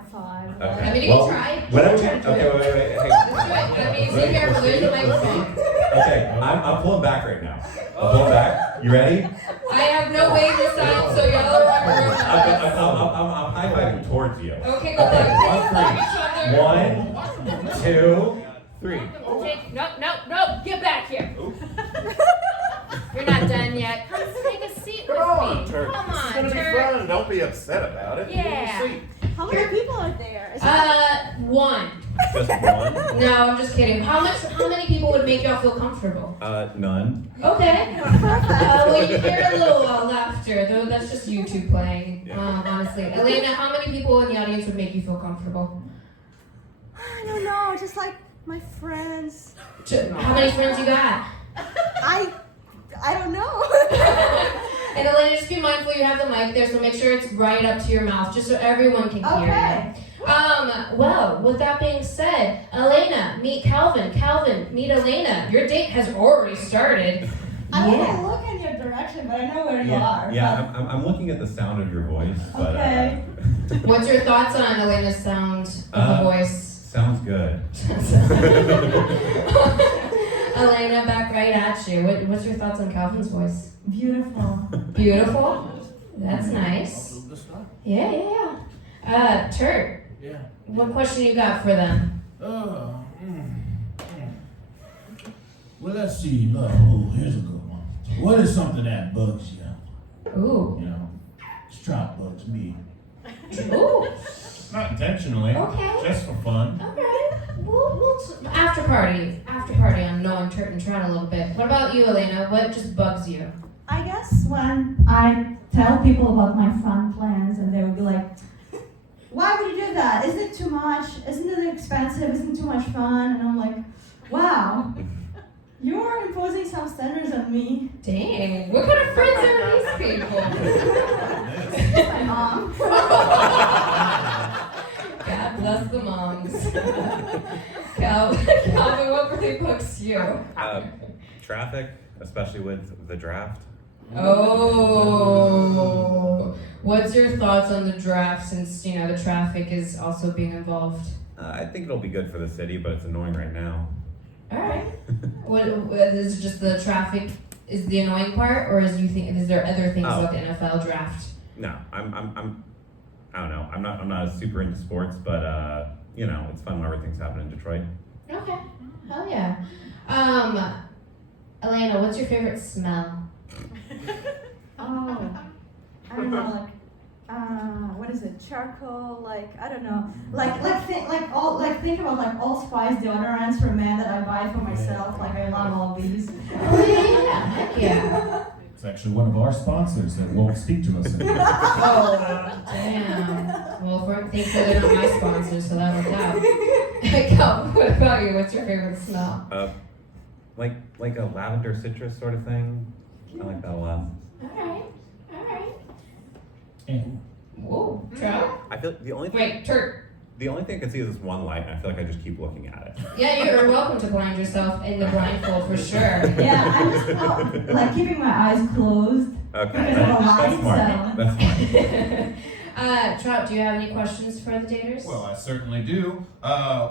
high five. Okay. I mean, you can try. Whatever. Try to do Okay, it. wait. Hey. Let's do it. I mean, be careful. There's a microphone. Okay, I'm pulling back right now. I'm pulling back. You ready? I have no wavy sign, so y'all are I'm high-fiving towards you. Okay, go Okay, back. on 3. 1, 2, 3. Okay, no, get back here. You're not done yet. Come take a seat with me. Turt. Come It's on, gonna be Turt. fun. Don't be upset about it. Yeah. You'll see. How many people are there? Is it One. Just one? No, I'm just kidding. How many people would make y'all feel comfortable? None. Okay. Well, you hear a little laughter, though that's just you two playing, Yeah. honestly. Elena, how many people in the audience would make you feel comfortable? I don't know, just like my friends. How many friends you got? I don't know. And Elena, just be mindful you have the mic there, so make sure it's right up to your mouth, just so everyone can hear Okay. you. Well, with that being said, Elena, meet Calvin. Calvin, meet Elena. Your date has already started. I want to look in your direction, but I know where you are. Yeah. I'm looking at the sound of your voice, but Okay. What's your thoughts on Elena's sound of the voice? sounds good. Elena, back right at you. What's your thoughts on Calvin's voice? Beautiful. Beautiful. That's nice. Yeah. Turt, Yeah. what question you got for them? Well, let's see. Here's a good one. What is something that bugs you? Ooh. You know, Trout bugs me. Ooh. Not intentionally. Okay. Just for fun. Okay. We'll after party on knowing Turt and Trout a little bit. What about you, Elena? What just bugs you? I guess when I tell people about my fun plans and they would be like, why would you do that? Isn't it too much? Isn't it expensive? Isn't it too much fun? And I'm like, wow, you're imposing some standards on me. Dang, what kind of friends are these people? My mom. God bless the moms. Calvin, what really bugs you? Traffic, especially with the draft. Oh, what's your thoughts on the draft since, the traffic is also being involved? I think it'll be good for the city, but it's annoying right now. All right. What is it just the traffic is the annoying part, or is there other things about the NFL draft? No, I don't know. I'm not super into sports, but it's fun when everything's happening in Detroit. Okay. Hell yeah. Elena, what's your favorite smell? Oh, I don't know, what is it? Charcoal, I don't know. Think about All Spice deodorants for men that I buy for myself. I love all these. Oh yeah, heck yeah. It's actually one of our sponsors that won't speak to us anymore. Oh, damn. Well, thankfully they're not my sponsors, so that worked out. Calvin, what about you? What's your favorite smell? Like a lavender citrus sort of thing. I like that a lot. All right. And Whoa, Trout? I feel the only thing. Wait, Turt. The only thing I can see is this one light, and I feel like I just keep looking at it. Yeah, you're welcome to blind yourself in the blindfold for sure. Yeah, I'm just keeping my eyes closed. Okay, Because of the that's light, smart. so. Trout, do you have any questions for the daters? Well, I certainly do.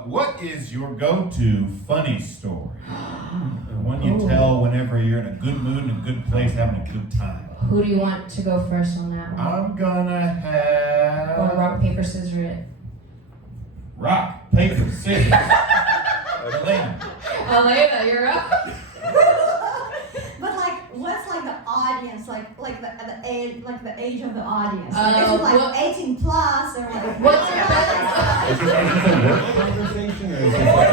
What is your go-to funny story? The one you tell whenever you're in a good mood and a good place, having a good time. Who do you want to go first on that one? I'm gonna have... Or rock, paper, scissors it. Rock, paper, scissors. Elena. Elena, you're up. But what's the audience? The age of the audience. Oh, Is it 18 plus or What's your best? Is this a work conversation, or is this like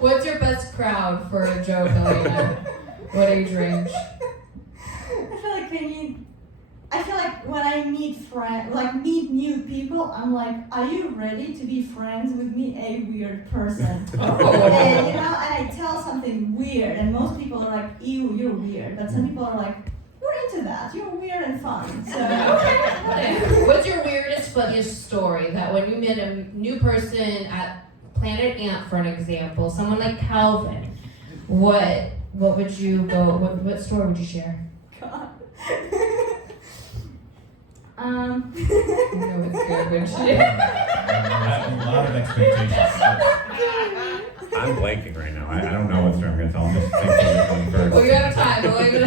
What's your best crowd for a joke, Elena? What age range? I feel like when I meet new people, I'm like, are you ready to be friends with me, a weird person? And I tell something weird, and most people are like, ew, you're weird. But some people are like, we're into that. You're weird and fun. So. What's your weirdest, funniest story that when you met a new person at Planet Ant, for an example, someone like Calvin, what would you go? What story would you share? God. Um, You know it's good when she. A lot of expectations. I'm blanking right now. I don't know what story I'm gonna tell. I'm just thinking of one first. Well, you have time. We'll leave it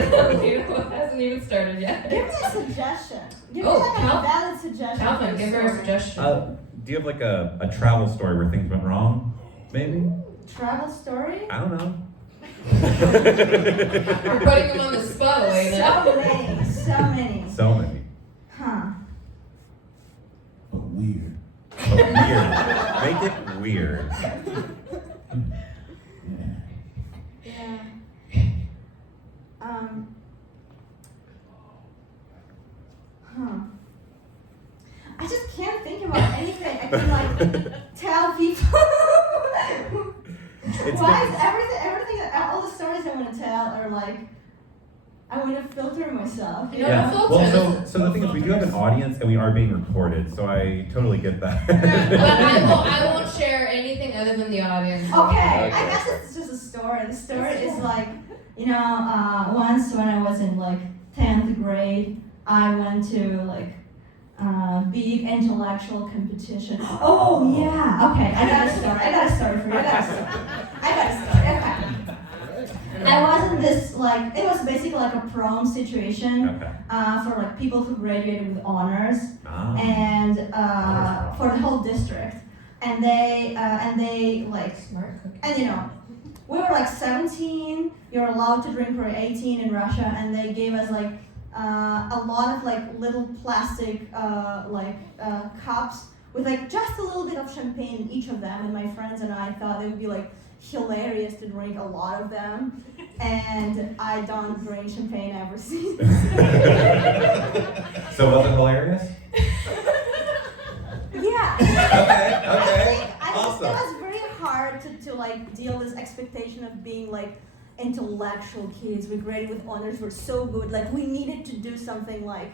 hasn't even started yet. give me a suggestion. Give Oh, me like Cal- a valid suggestion. Calvin, give her a suggestion. Do you have like a travel story where things went wrong? Maybe? Travel story? I don't know. We're putting him on the spot, Elena. So many. So many. Huh. But weird. But weird. Make it weird. Yeah. Yeah. Huh. I just can't think about anything I can like tell people. Why is everything, all the stories I want to tell are like, I want to filter myself. You know? Yeah. Well, filter. so the thing is, we do have an audience and we are being recorded, so I totally get that. But I won't share anything other than the audience. Okay, I guess it's just a story. The story is like, once when I was in like 10th grade, I went to like big intellectual competition. Oh yeah, okay, I got a story for you. I got a story, okay. I was in this like, it was basically like a prom situation Okay. for like people who graduated with honors Ah. and for the whole district. And they like, Smart cookie. and we were like 17, you're allowed to drink for 18 in Russia, and they gave us like a lot of like little plastic cups with like just a little bit of champagne in each of them, and my friends and I thought it would be like hilarious to drink a lot of them, and I don't drink champagne ever since. So was it hilarious? Yeah. Okay. I Awesome. It was very hard to like deal with this expectation of being like intellectual kids. We graded with honors. We're so good. Like we needed to do something like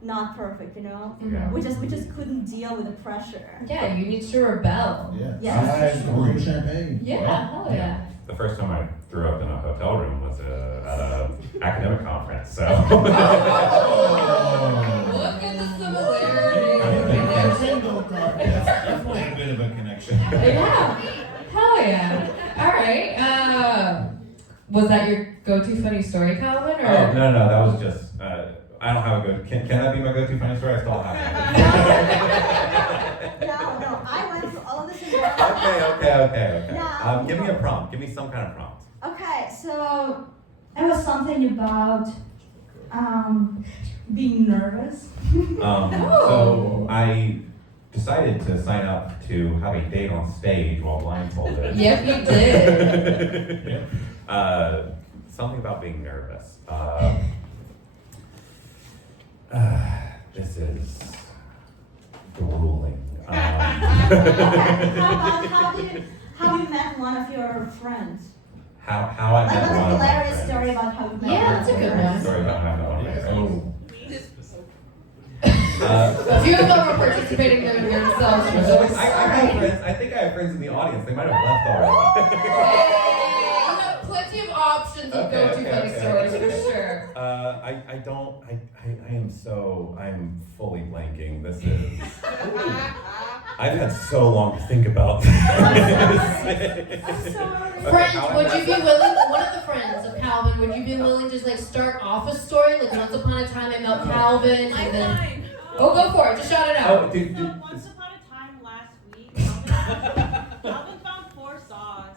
not perfect, Yeah. We just couldn't deal with the pressure. Yeah, you need to rebel. Yeah. Yes. Size, room champagne. Yeah, hell yeah. The first time I threw up in a hotel room was at an academic conference. So. Look at the similarity. Definitely a bit of a connection. Yeah. Hell yeah. All right. Was that your go-to funny story, Calvin? Or? Oh, no, that was just. I don't have a good. Can that be my go-to funny story? I still have it. No, I went through all of this in one. Okay. No. Give me a prompt. Give me some kind of prompt. Okay, so it was something about being nervous. So I decided to sign up to have a date on stage while blindfolded. Yep, you did. Something about being nervous. This is grueling. Okay, how about how you met one of your friends? How I Like met what's a one of my hilarious friends. story about how you met Yeah, one that's of a your good friends? Story about how I met one of my friends. A few of them are participating in themselves for this. I have friends. I think I have friends in the audience. They might have left already. Hey, you have plenty of options of Okay, go-to funny stories for sure. I'm fully blanking. This is. I've had so long to think about this. I'm sorry. Friends, how would I you be willing, one of the friends of Calvin, would you be willing to just like start off a story? Like once upon a time I met Calvin and then. Oh, go for it, just shout it out. Oh, dude. So once upon a time last week, Calvin found 4 saws.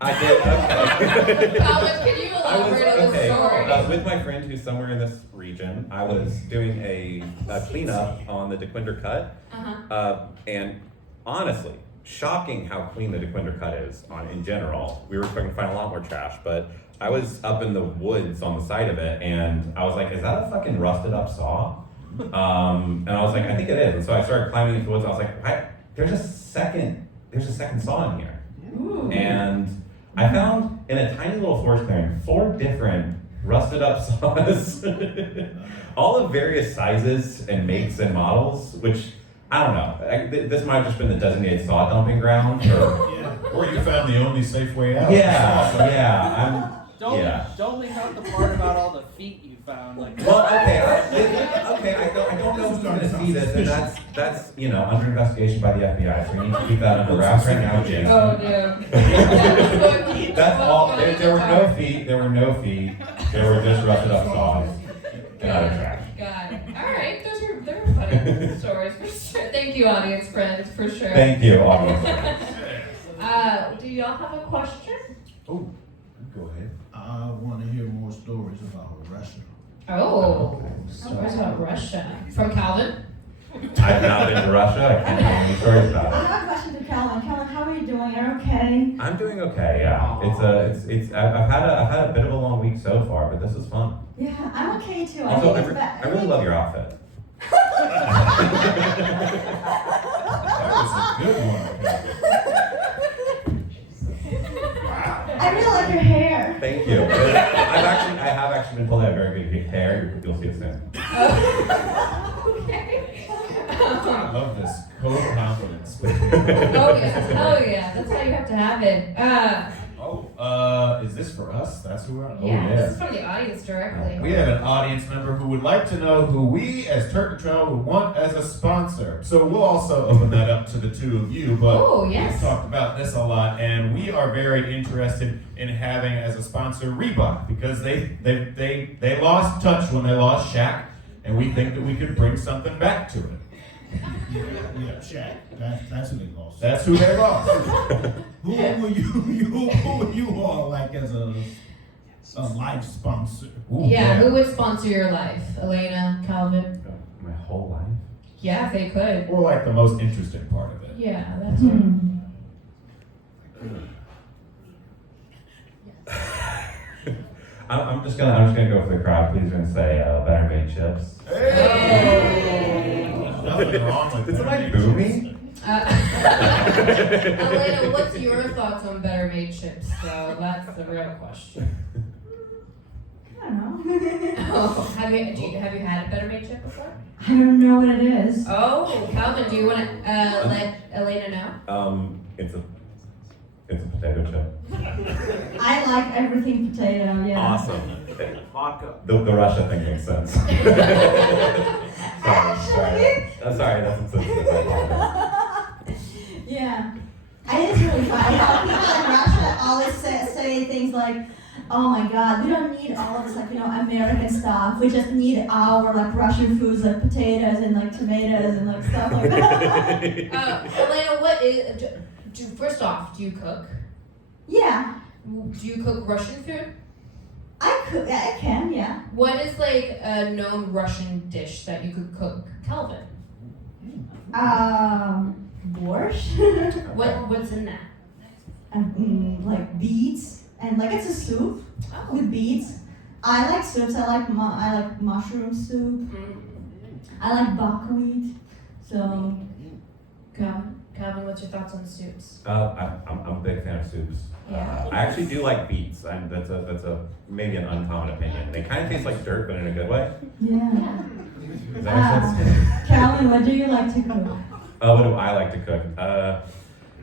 I did. Okay. Calvin, can you elaborate on this story? With my friend who's somewhere in this region, I was doing a cleanup on the DeQuinder Cut, and honestly, shocking how clean the DeQuinder Cut is in general. We were expecting to find a lot more trash, but I was up in the woods on the side of it, and I was like, "Is that a fucking rusted up saw?" And I was like, "I think it is." And so I started climbing into the woods. I was like, "There's a second saw in here," and I found in a tiny little forest clearing 4 different rusted up saws, all of various sizes and makes and models, which I don't know. This might have just been the designated saw dumping ground. Or you found the only safe way out. Yeah. Don't leave out the part about all the feet you found. Like. Well, okay, I don't know if you're gonna see this, and that's under investigation by the FBI. So we need to keep that under wraps right now, Jason. Oh no. That's all. There were no feet. There were no feet. There were just rusted up saws and other trash. Got it. All right, those were funny stories for sure. Thank you, audience friends, for sure. Thank you, audience. Do y'all have a question? Oh, go ahead. I want to hear more stories about Russia. Oh, stories about Russia from Calvin. I've not been to Russia. I can't tell any stories about I it. have a question to Calvin. Calvin, how are you doing? Are you okay? I'm doing okay. Yeah, I've had a bit of a long week so far, but this is fun. Yeah, I'm okay too. Also, think it's bad. I really love your outfit. That was a good one. I really like your hair. Thank you. I have actually been told I have very good hair. You'll see it soon. Okay. I love this co-confidence. Oh yeah, that's how you have to have it. Is this for us? That's who we're on? Yeah, Oh, yeah. this is from the audience directly. We have an audience member who would like to know who we, as Turt and Trout, would want as a sponsor. So we'll also open that up to the two of you, but Oh, yes. we've talked about this a lot, and we are very interested in having as a sponsor Reebok, because they lost touch when they lost Shaq, and we think that we could bring something back to it. Yeah, Shaq. That's who they lost. That's who they lost. Who were you all like as a life sponsor? Ooh, Yeah, who would sponsor your life? Elena, Calvin? My whole life. Yeah, if they could. Or like the most interesting part of it. Yeah, that's right. I'm just gonna go for the crowd. Please don't say Better Made chips. Hey! Nothing wrong with Did somebody that. boo me? Elena, what's your thoughts on Better Made chips, though? That's the real question. I don't know. Oh, have you had a Better Made chip before? I don't know what it is. Oh, Calvin, do you want to let Elena know? It's a potato chip. I like everything potato, yeah. Awesome. Vodka. The Russia thing makes sense. Sorry, that's insensitive. I apologize. Yeah. It's really fun. You know, people in Russia always say things like, oh my god, we don't need all of this American stuff. We just need our Russian foods like potatoes and tomatoes and stuff like that. Elena, what is? First off, do you cook? Yeah. Do you cook Russian food? I cook. I can. Yeah. What is a known Russian dish that you could cook, Calvin? Borscht. What's in that? Beets and it's a soup with beets. I like soups. I like mushroom soup. I like buckwheat. So, Calvin, what's your thoughts on soups? I'm a big fan of soups. Yeah. I actually do like beets. That's a maybe an uncommon opinion. They kind of taste like dirt, but in a good way. yeah. Does that make sense? Calvin, what do you like to cook? What do I like to cook?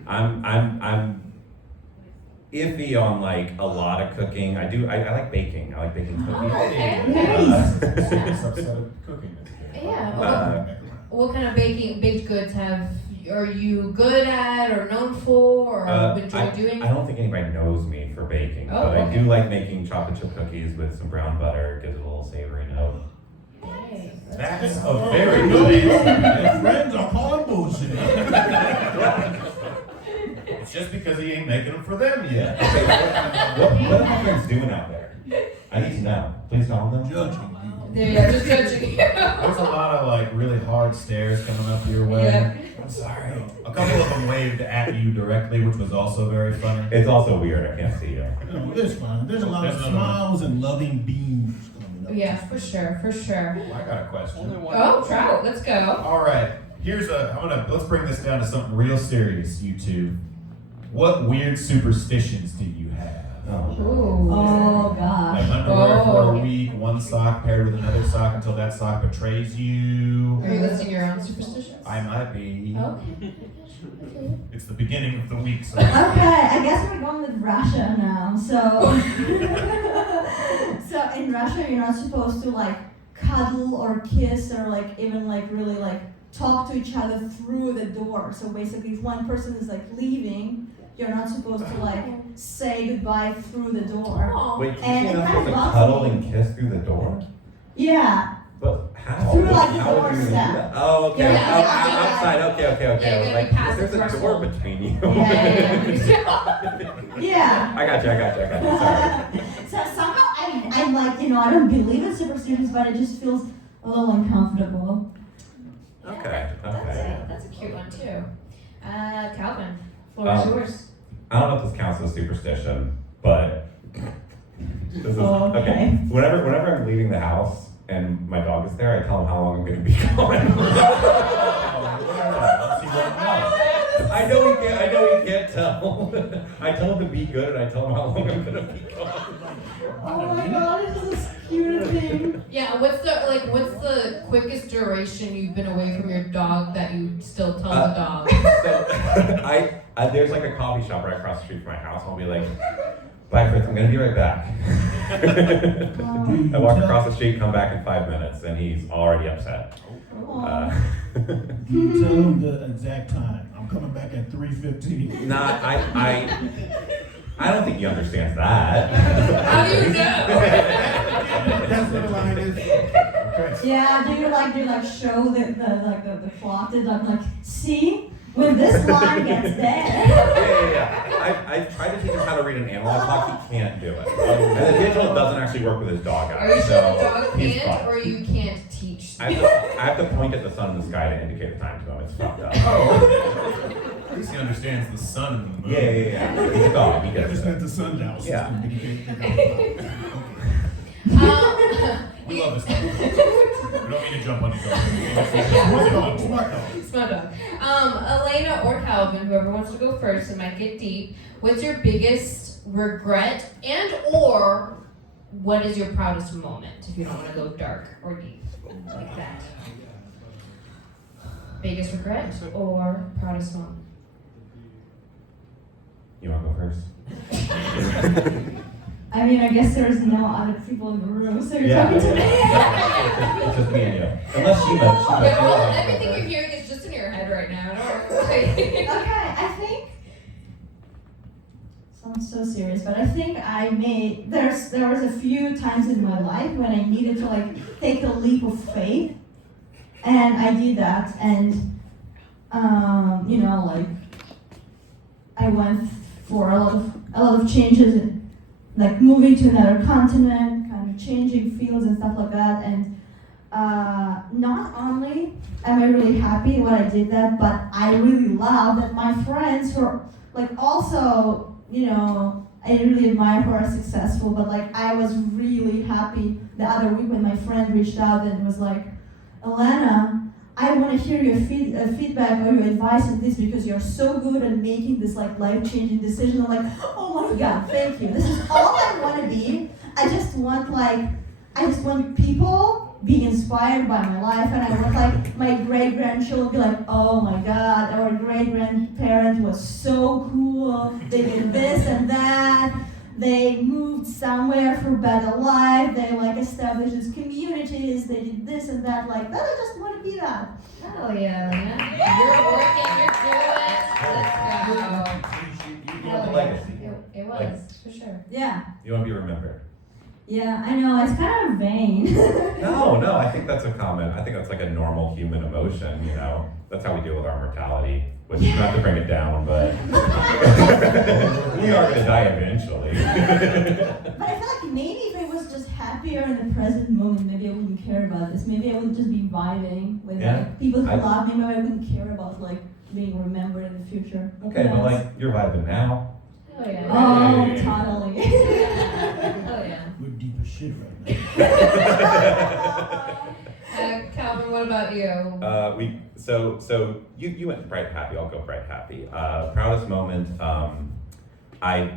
I'm iffy on a lot of cooking. I like baking. I like baking cookies. Nice. Subset of cooking. Yeah. What kind of baked goods are you good at or known for or enjoy doing? I don't think anybody knows me for baking, Oh, but I okay. do like making chocolate chip cookies with some brown butter. It gives it a little savory note. Hey, That's a very good answer. Your friends are calling bullshit. It's just because he ain't making them for them yet. What are my friends doing out there? I need to know. Please tell them. Judging they're just judging you. There's a lot of really hard stares coming up your way. Yeah. I'm sorry. A couple of them waved at you directly, which was also very funny. It's also weird. I can't see you. It's fine. There's a lot of smiles and loving beams coming up. Yeah, for sure. I got a Only question. one. Oh, Trout, let's go. All right. Let's bring this down to something real serious, you two. What weird superstitions do you have? Ooh. Oh gosh. Like underwear for Oh. a week, one sock paired with another sock until that sock betrays you. Are you listing your own superstitions? I might be. Okay. It's the beginning of the week, so. Okay, I guess we're going with Russia now. So, So in Russia, you're not supposed to like cuddle or kiss or like even like really like talk to each other through the door. So basically, if one person is like leaving, you're not supposed to like say goodbye through the door. Oh. Wait, And you're it not kind of supposed to bugs cuddle me. and kiss through the door? Yeah. But how? Through, like, the How would you even do doorstep. that? Oh, okay. Yeah, Oh, yeah. outside. Okay. Yeah, I you're was gonna like, be past there's the a door threshold. between you. Yeah. Yeah. I got you. Sorry. So somehow I like, I don't believe in superstitions, but it just feels a little uncomfortable. Okay. That's a cute one too. Calvin, floor is yours. I don't know if this counts as superstition, but this is Oh, okay. Whenever I'm leaving the house and my dog is there, I tell him how long I'm going to be gone. I know he can't tell. I tell him to be good, and I tell him how long I'm going to be gone. Oh my god, this is the cutest thing. Yeah, what's the quickest duration you've been away from your dog that you still tell the dog? So there's like a coffee shop right across the street from my house. I'll be like, bye, Fritz, I'm gonna be right back. I walk across the street, come back in 5 minutes, and he's already upset. Do you tell him the exact time? I'm coming back at 3:15. Nah, I don't think he understands that. How do you know? That's what the line is. Okay. Yeah, do you like show the clock? Did I'm like, see? When this line gets there. Yeah. I've tried to teach him how to read an analog clock. He can't do it. And the digital doesn't actually work with his dog Are you eyes. sure So the dog he's can't, fucked. or you can't teach? I have to point at the sun in the sky to indicate the time to him. It's fucked up. Oh. At least he understands the sun and the moon. Yeah. He's a dog. He I gets just it. meant the sundial system. Yeah. but you can't figure it out. We love this stuff. We don't mean to jump on each other. Smart dog. Smart dog. Elena or Calvin, whoever wants to go first, it might get deep. What's your biggest regret and/or what is your proudest moment? If you don't want to go dark or deep like that. Biggest regret or proudest moment? You want to go first? I mean, I guess there's no other people in the room, so you're talking to me. It's just me and you. Unless she meant. Yeah, well, everything you're hearing is just in your head right now. Don't worry. Okay, I think sounds so serious, but I think there was a few times in my life when I needed to like take a leap of faith, and I did that, and like I went for a lot of changes, like moving to another continent, kind of changing fields and stuff like that, and not only am I really happy when I did that, but I really love that my friends who are like also, I really admire who are successful, but like I was really happy the other week when my friend reached out and was like, Elena, I want to hear your feedback or your advice on this because you're so good at making this like life-changing decision. I'm like, oh my god, thank you. This is all I want to be. I just want people being inspired by my life, and I want like my great-grandchildren be like, oh my god, our great-grandparent was so cool. They did this and that. They moved somewhere for better life. They like established these communities. They did this and that. Like that, I just want to be that. Oh yeah, Elena. You're working, you're doing it. Let's go. You want the legacy. It was, for sure. Yeah. You want to be remembered. Yeah, I know. It's kind of vain. No, I think that's I think that's like a normal human emotion, That's how we deal with our mortality, which not to bring it down, but we are going to die eventually. But I feel like maybe if I was just happier in the present moment, maybe I wouldn't care about this. Maybe I would just be vibing with like people who love me. Maybe I wouldn't care about like being remembered in the future. Okay, but like you're vibing now. Oh yeah. Oh, totally. Oh yeah. We're deep as shit right now. Calvin, what about you? So you went bright happy. I'll go bright happy. Proudest moment. I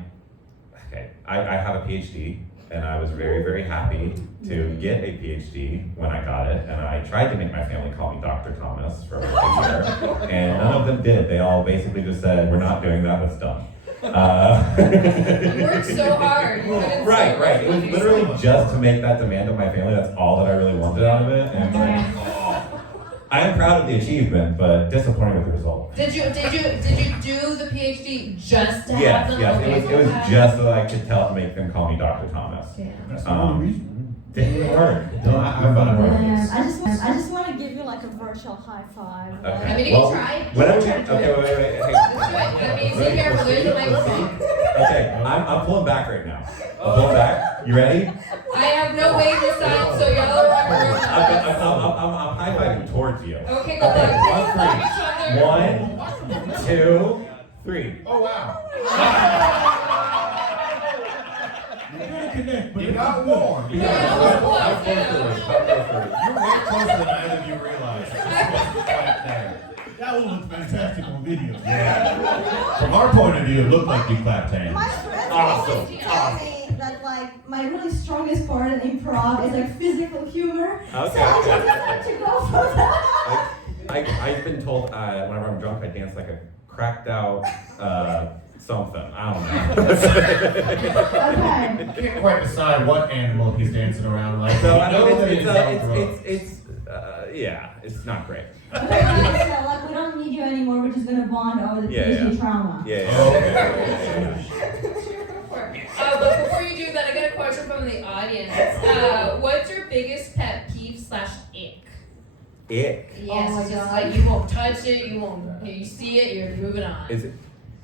have a PhD, and I was very, very happy to get a PhD when I got it. And I tried to make my family call me Dr. Thomas for a year, and none of them did. They all basically just said, "We're not doing that. That's dumb." You worked so hard. Right. It was literally just to make that demand of my family. That's all that I really wanted out of it. And it's like, I am proud of the achievement, but disappointed with the result. Did you do the PhD just to have Yes. them? It was just so that I could make them call me Dr. Thomas. Yeah. That's the only reason. Didn't work. No, I found it. I just want to give you like a virtual high five. Okay. I mean, you can try. Whenever you, Try to do okay, it. wait. Hey. Let's do it. I mean, be careful. There's a microphone. Okay, I'm pulling back right now. I'm pulling back. You ready? I have no wager sign, so y'all are I'm high-fiving towards you. Okay, go Okay, ahead. 1, 2, 3. Oh, wow. Connect, but You got warm. Yeah, You're that was close. way closer than either of you realize. that one was fantastic on video. From our point of view, it looked like you clapped hands. My friends Awesome. always tell me that like my really strongest part in improv is like physical humor. Okay. So I just have to go for that. I've been told whenever I'm drunk, I dance like a cracked out something. I don't know. Okay. You can't quite decide what animal he's dancing around like. So I You know know that he's on drugs. it's not great. Okay, so like we don't need you anymore. We're just gonna bond over the PhD trauma. Yeah. Okay. But before you do that, I got a question from the audience. What's your biggest pet peeve / ick? Ick. Yes, Oh my it's just God. like you won't touch it, you see it, you're moving on.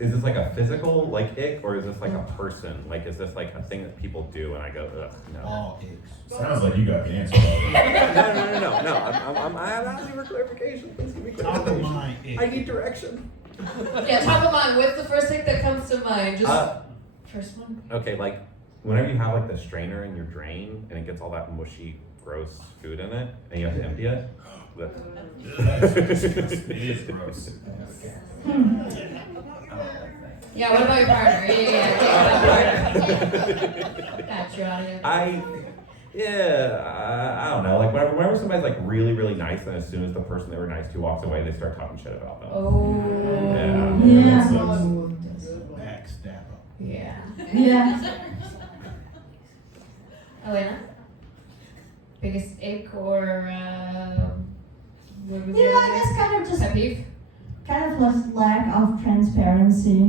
Is this like a physical like ick, or is this like a person? Like, is this like a thing that people do and I go, ugh, no. All icks. Sounds like you got the answer. No. I'm asking for clarification. Please give me Top of clarification. mind ick. I need direction. Yeah, top of mind. What's the first thing that comes to mind? Just first one. Okay, like whenever you have like the strainer in your drain and it gets all that mushy, gross food in it, and you have to empty it. It is gross. Yeah, what about your partner? Got your audience. I don't know. Like whenever somebody's like really, really nice, and as soon as the person they were nice to walks away, they start talking shit about them. Oh. Yeah. Backstabber. Yeah. Yeah. Elena? Biggest ick or what was Yeah, it? I guess kind of just Pet peeve? kind of less lack of transparency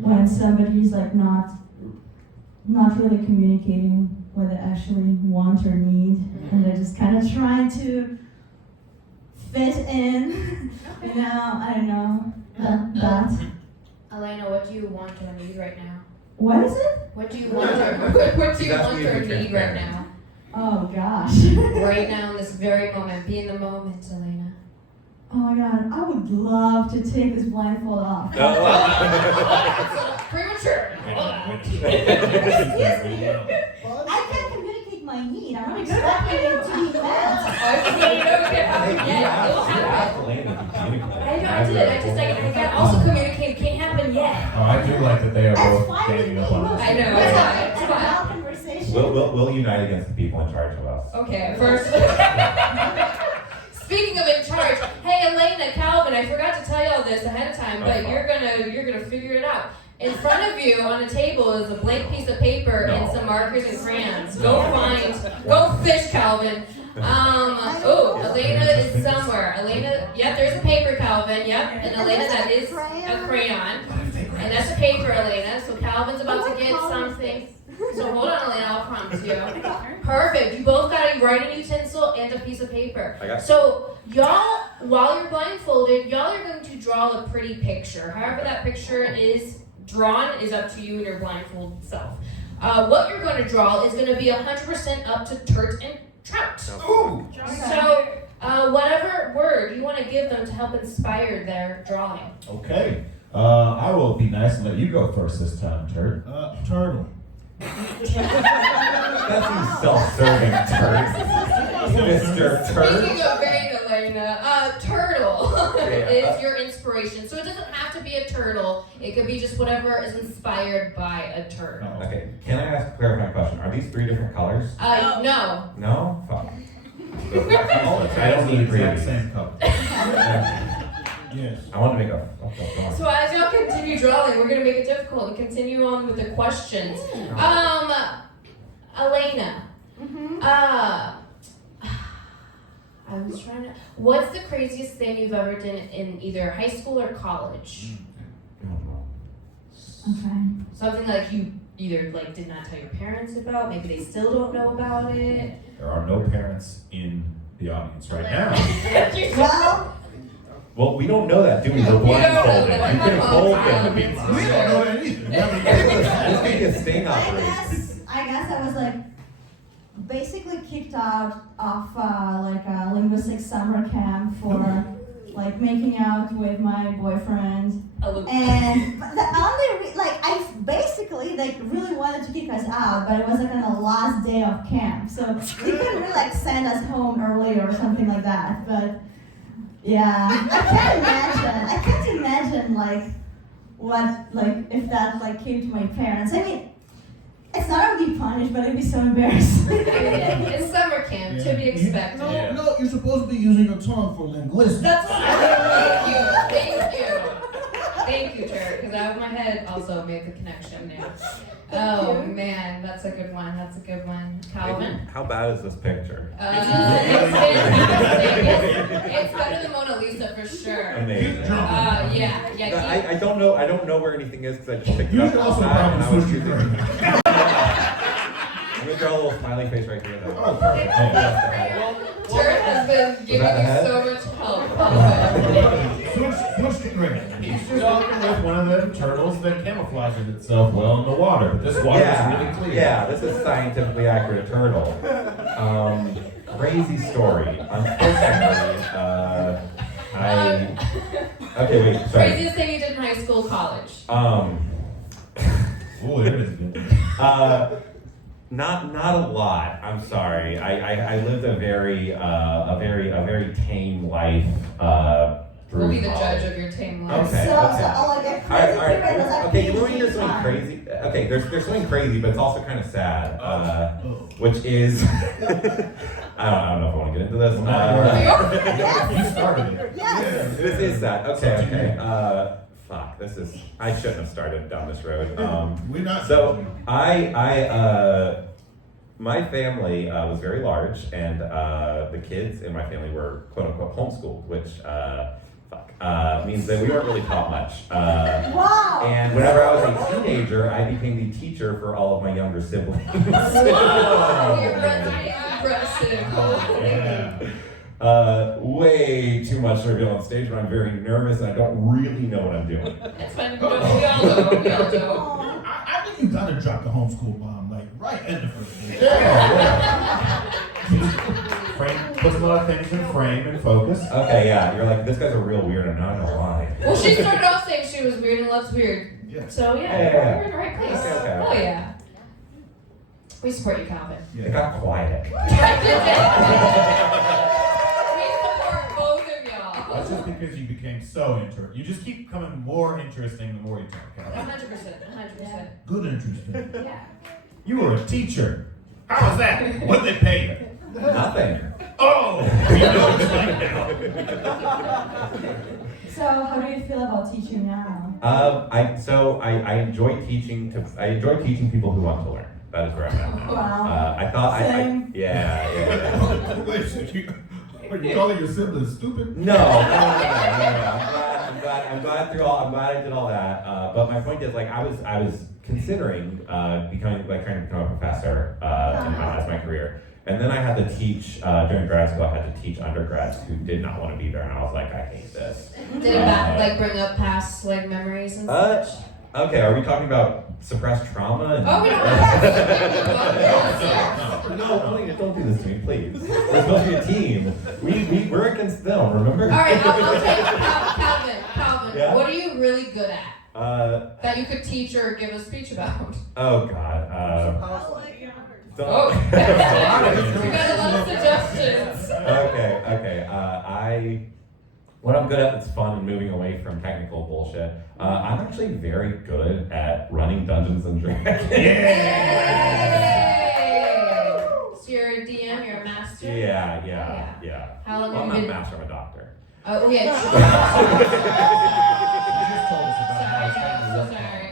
when somebody's like not really communicating what they actually want or need, and they're just kind of trying to fit in. You know, I don't know that. Elena, what do you want or need right now? What is it? What do you want or need right now? Oh gosh. Right now in this very moment. Be in the moment, Elena. Oh my god, I would love to take this blindfold off. Premature. I can't communicate my need. I'm not expecting it to be met. I did. I can't also communicate. It can't happen yet. Oh, I do like that they are That's both fine with ganging me. up on us. I know. Let's It's have fine. an adult conversation. We'll unite against the people in charge of us. Okay, first. Speaking of in charge, hey Elena, Calvin, I forgot to tell y'all this ahead of time, but you're gonna figure it out. In front of you on a table is a blank piece of paper and some markers and crayons. Go fish, Calvin. Elena is somewhere. Elena, yep, there's a paper, Calvin, yep, and Elena, that is a crayon. And that's a paper, Elena, so Calvin's about to get something. So hold on, Elena, I'll prompt you. Perfect, you both got a writing utensil and a piece of paper. So y'all, while you're blindfolded, y'all are going to draw a pretty picture. However that picture is drawn is up to you and your blindfold self. What you're going to draw is going to be 100% up to Turt and Trout. Ooh. So whatever word you want to give them to help inspire their drawing. Okay. I will be nice and let you go first this time, Turt. Turtle. That's you self-serving turd. Mr. Turd. Speaking of vain, Elena, turtle is your inspiration. So it doesn't have to be a turtle. It could be just whatever is inspired by a turtle. Okay, can I ask a clarifying question? Are these 3 different colors? No. No? Fuck. I don't need the exact same color. Yes. I want to make a So as y'all continue drawing, we're gonna make it difficult and continue on with the questions. Elena. Mm-hmm. I was trying to. What's the craziest thing you've ever done in either high school or college? Okay. Something like you either like did not tell your parents about, maybe they still don't know about it. There are no parents in the audience right now. Well, Well, we don't know that, do we? We're You don't know blindfolded. that. You could have told them. We don't know that either. This could be a sting operation. I guess I was like basically kicked out of like a linguistics summer camp for like making out with my boyfriend. And but the only like I basically like really wanted to kick us out, but it was like on the last day of camp, so they couldn't really like send us home early or something like that. But yeah, I can't imagine like what like if that like came to my parents. I mean, it's not I would be punished, but it'd be so embarrassing. In summer camp, to be expected. No, you're supposed to be using your tongue for linguistics. That's right. Thank you. Thank you, Turt, because out of my head also made the connection now. Oh man, that's a good one. That's a good one. Calvin? How bad is this picture? It's fantastic. It's better than Mona Lisa for sure. Amazing. Yeah. I don't know where anything is because I just picked it You up should also outside and I probably was switch your choosing. drink. I'm gonna draw a little smiley face right here. Oh, perfect. Turt has been giving you so much help. Switch the drink. He's just walking with one of them turtles that camouflages itself well in the water, but this water is really clear. Yeah, this is scientifically accurate turtle. Crazy story. Unfortunately, okay, wait, sorry. Craziest thing you did in high school, college? Oh, there it is. Good. Not a lot. I'm sorry. I lived a very tame life. Through We'll be the college. judge of your tame life. Okay. So like a crazy All right. period was like Okay, you want me to do PhD something time. crazy? Okay, there's something crazy, but it's also kind of sad. Which is, I don't know if I want to get into this. You started it. Yes. This is sad. Okay. Fuck. I shouldn't have started down this road. We're not. So my family was very large, and the kids in my family were quote unquote homeschooled, which means that we weren't really taught much. Wow. And whenever I was a teenager, I became the teacher for all of my younger siblings. Way too much to reveal on stage, but I'm very nervous and I don't really know what I'm doing. It's fine. We all know. I think you gotta drop the homeschool bomb, like right at the first day. Puts a lot of things in frame and focus. Okay, yeah, you're like, this guy's a real weird, and I don't know why. Well, she started off saying she was weird and loves weird. Yeah. So Yeah. you're in the right place. Okay. Oh yeah. We support you, Calvin. It got quiet. We support both of y'all. That's just because you became so interesting. You just keep becoming more interesting the more you talk. 100%. Good interesting. Yeah. You were a teacher. How was that? What did they pay you? Nothing. Oh! You know what it's like now. So how do you feel about teaching now? I enjoy teaching people who want to learn. That is where I'm at now. Wow. I thought Same. yeah. Wait a second. Are you calling your siblings stupid? No. I'm glad I did all that. But my point is, like, I was considering trying to become a professor as my career. And then I had to teach, during grad school, I had to teach undergrads who did not want to be there, and I was like, I hate this. Did it bring up past memories and such? Okay, are we talking about suppressed trauma? Oh, we don't have No, don't do this to me, please. We're supposed to be a team. We're against them, remember? All right, I'll take Calvin. Yeah? What are you really good at? That you could teach or give a speech about? Oh God. Oh, you got a lot of suggestions. Okay. What I'm good at that's fun and moving away from technical bullshit. I'm actually very good at running Dungeons and Dragons. Yay! So you're a DM, you're a master? Yeah. How long Well, I'm have not you a been? master, I'm a doctor. Oh, yeah. You just told us about how it's I'm going to so work. sorry.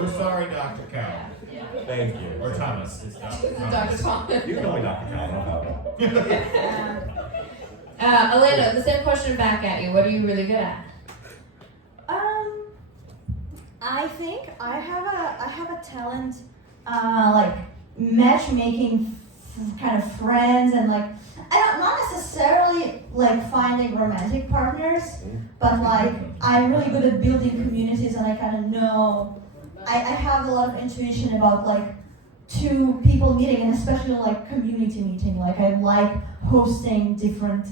We're sorry, Dr. Cow. Yeah. Thank you. Or Thomas. It's Dr. Dr. Thomas. You can only Dr. Calvin. Elena, the same question back at you. What are you really good at? I think I have a talent, like matchmaking kind of friends and like not necessarily like finding romantic partners, but like I'm really good at building communities and I kind of know. I have a lot of intuition about like two people meeting and especially like community meeting. Like I like hosting different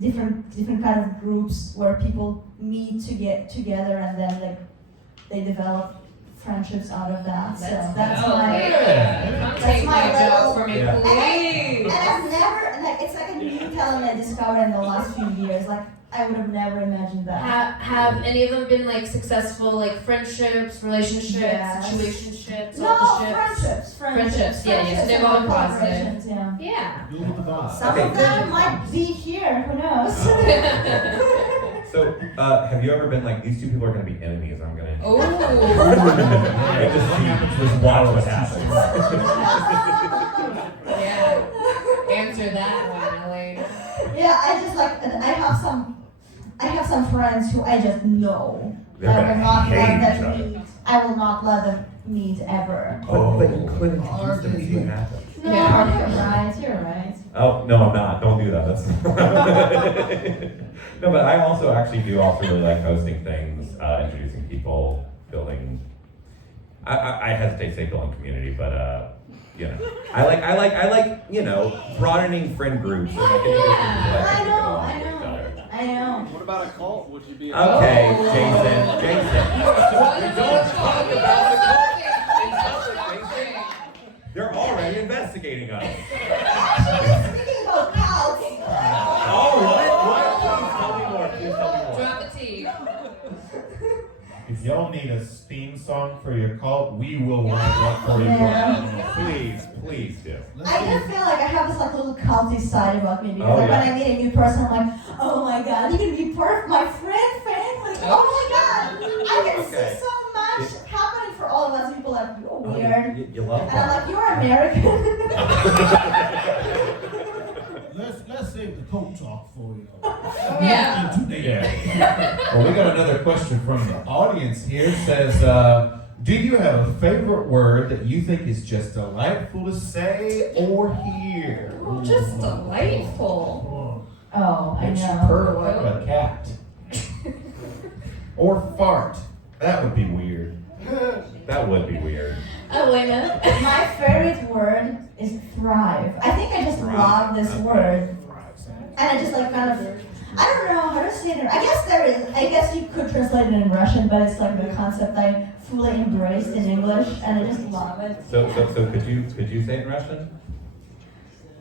kind of groups where people meet to get together and then like they develop friendships out of that. So that's my Take my little- job for me, Yeah. please. and I've never like it's like a new talent I discovered in the last few years. Like I would have never imagined that. Have any of them been like successful, like friendships, relationships, Yes. situationships, No, authorshipships? friendships. Yeah, so they've all been positive. collaborations, Yeah. Yeah. Go with the vibe. Some Okay, of them good. might be here. Who knows? So, have you ever been like, these two people are going to be enemies? I'm going to. Oh. And just watch what happens. Yeah. Answer that one, Elena. Yeah, I just like I have some friends who I just know. They're I will gonna not let hate each them other. meet. I will not let them meet ever. Oh, but you couldn't introduce them to what happens. No, Yeah. you're right. You're right. Oh, no, I'm not. Don't do that. That's No, but I also actually do also really like hosting things, introducing people, building. I hesitate to say building community, but you know, I like you know, broadening friend groups. And like introducing people that I can get know, along I with each know. other. I know. What about a cult? Would you be a Okay, Oh. Jason. Don't talk about the They're already investigating us. Actually, speaking about cults, Oh, what? Please tell me more. Please tell me more. Drop the tea. If y'all need a theme song for your cult, we will write one for you. Yeah. Please do. Let's I see. do feel like I have this like little culty side about me because Oh, like, yeah. when I meet a new person, I'm like, oh my god, you can be part of my friend family. Oh my god, I can Okay. see so much happening for all of us. People like, you're weird. You love And I'm that. like, you're American. Let's save the coat talk for you. Yeah. Today. Well, we got another question from the audience here. It says, do you have a favorite word that you think is just delightful to say or hear? Oh, just delightful. Oh, I Makes you know. purr like a cat. Or fart. That would be weird. That would be weird. Elena. My favorite word is thrive. I think I just love this word. And I just like kind of, I don't know how to say it. I guess you could translate it in Russian, but it's like the concept I fully embraced in English, and I just love it. So could you say it in Russian?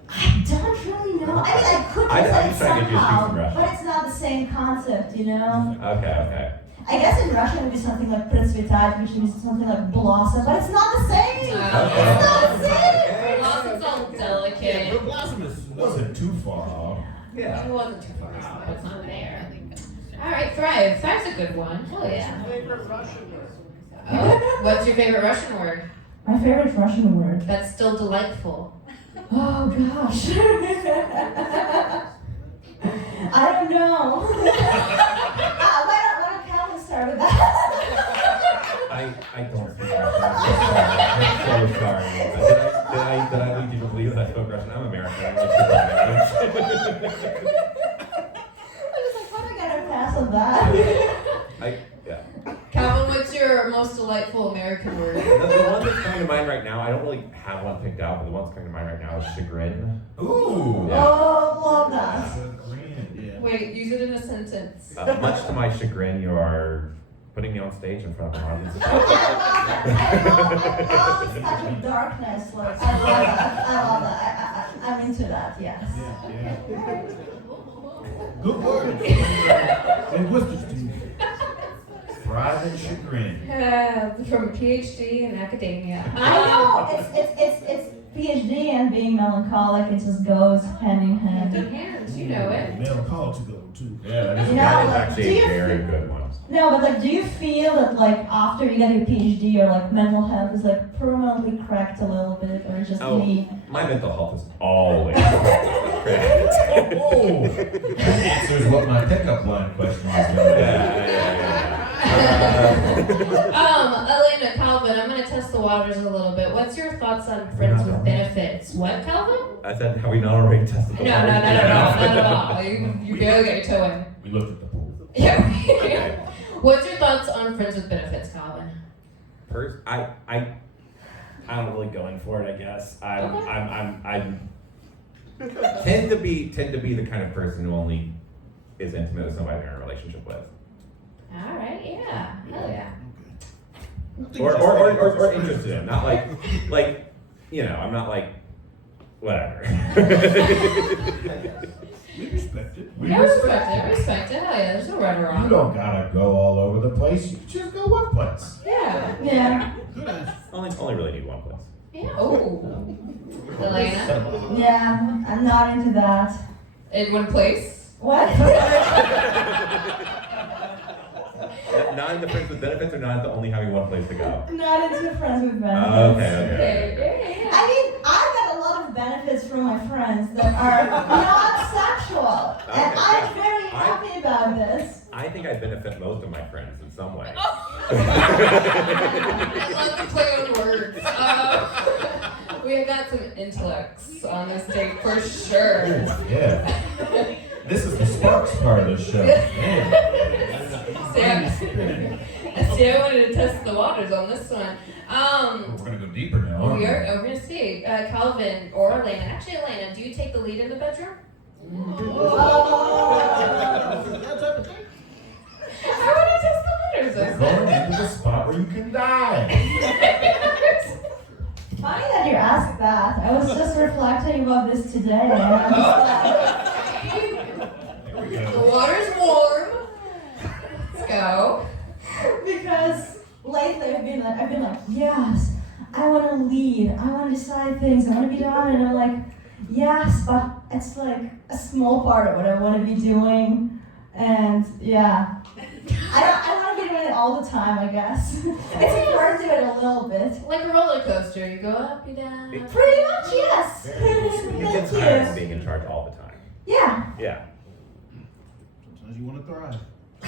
I don't really know. I mean, I could I'm translate it just trying to get you to speak somehow, some Russian. but it's not the same concept, you know? Okay. I guess in Russian it would be something like процветать, which means something like blossom, but it's not the same! It's not the same! Blossom's all delicate. Blossomous. Wasn't too far off. Yeah. It wasn't too far out. It's not there. All right, thrive. Thrive's a good one. Oh yeah. favorite Russian word? Oh, what's your favorite Russian word? My favorite Russian word. That's still delightful. Oh gosh. I don't know. Why don't Calvin start with that? I don't speak Russian. I'm so sorry. Did I lead you to believe that I spoke Russian? I'm American. I don't speak Russian. I was like, how do I get a pass on that? Yeah. Calvin, what's your most delightful American word? The one that's coming to mind right now, I don't really have one picked out, but the one that's coming to mind right now is chagrin. Ooh. Oh, love that. Yeah. Wait, use it in a sentence. Much to my chagrin, you are putting me on stage in front of an audience. I love this touch of darkness. Like, I love that. I'm into that, yes. Yeah. Good word. Linguistics team. Thrive and chagrin. From a PhD in academia. I know. It's PhD and being melancholic. It just goes hand in hand. Hand, you know it. Melancholic to go too. Yeah, that is You know, That is like, actually do a you very feel- good one. No, but like, do you feel that like after you get your PhD, your like mental health is like permanently cracked a little bit, or just Oh, me? my mental health is always cracked. Oh, that answers what my pickup line question was going to be. Elena, Calvin, I'm gonna test the waters a little bit. What's your thoughts on friends with benefits? What, Calvin? I said, have we not already tested the No, waters? not at all. You barely got your toe in. We looked at the pool. Yeah. What's your thoughts on friends with benefits, Calvin? I I don't really go in for it, I guess. I'm tend to be the kind of person who only is intimate with somebody they're in a relationship with. All right, yeah, hell yeah. Or interested in. Not like, I'm not like, whatever. We respect it. We Yeah, respect it. Hell yeah, there's no right or You wrong. don't gotta go all over the place. You just go one place. Yeah, Yeah, Good answer. only really need one place. yeah. Oh, Elena, yeah, I'm not into that. in one place. What? Not into friends with benefits or not into only having one place to go? Not into friends with benefits. Okay. Yeah. I mean, I get a lot of benefits from my friends that are not sexual, and I'm very happy about this. I think I benefit most of my friends in some way. I love the play on words. We got some intellects on this date for sure. Yeah. This is the sparks part of the show. Man. See, I wanted to test the waters on this one. We're gonna go deeper now, aren't we? We're gonna see. Calvin or Elena. Actually, Elena, do you take the lead in the bedroom? That type of thing. I want to test the waters. We're going into the spot where you can die. Funny that you asked that. I was just reflecting about this today. And I'm just There we The go. water's warm. Let's go. like, because lately I've been like, yes, I want to lead. I want to decide things. I want to be done. And I'm like, yes, but it's like a small part of what I want to be doing. And yeah, I want to be doing it all the time, I guess. It's important to do it a little bit. Like a roller coaster. You go up, you down. Up. Pretty much, yes. You get Thank tired of you. being in charge all the time. Yeah. Yeah. Sometimes you want to thrive.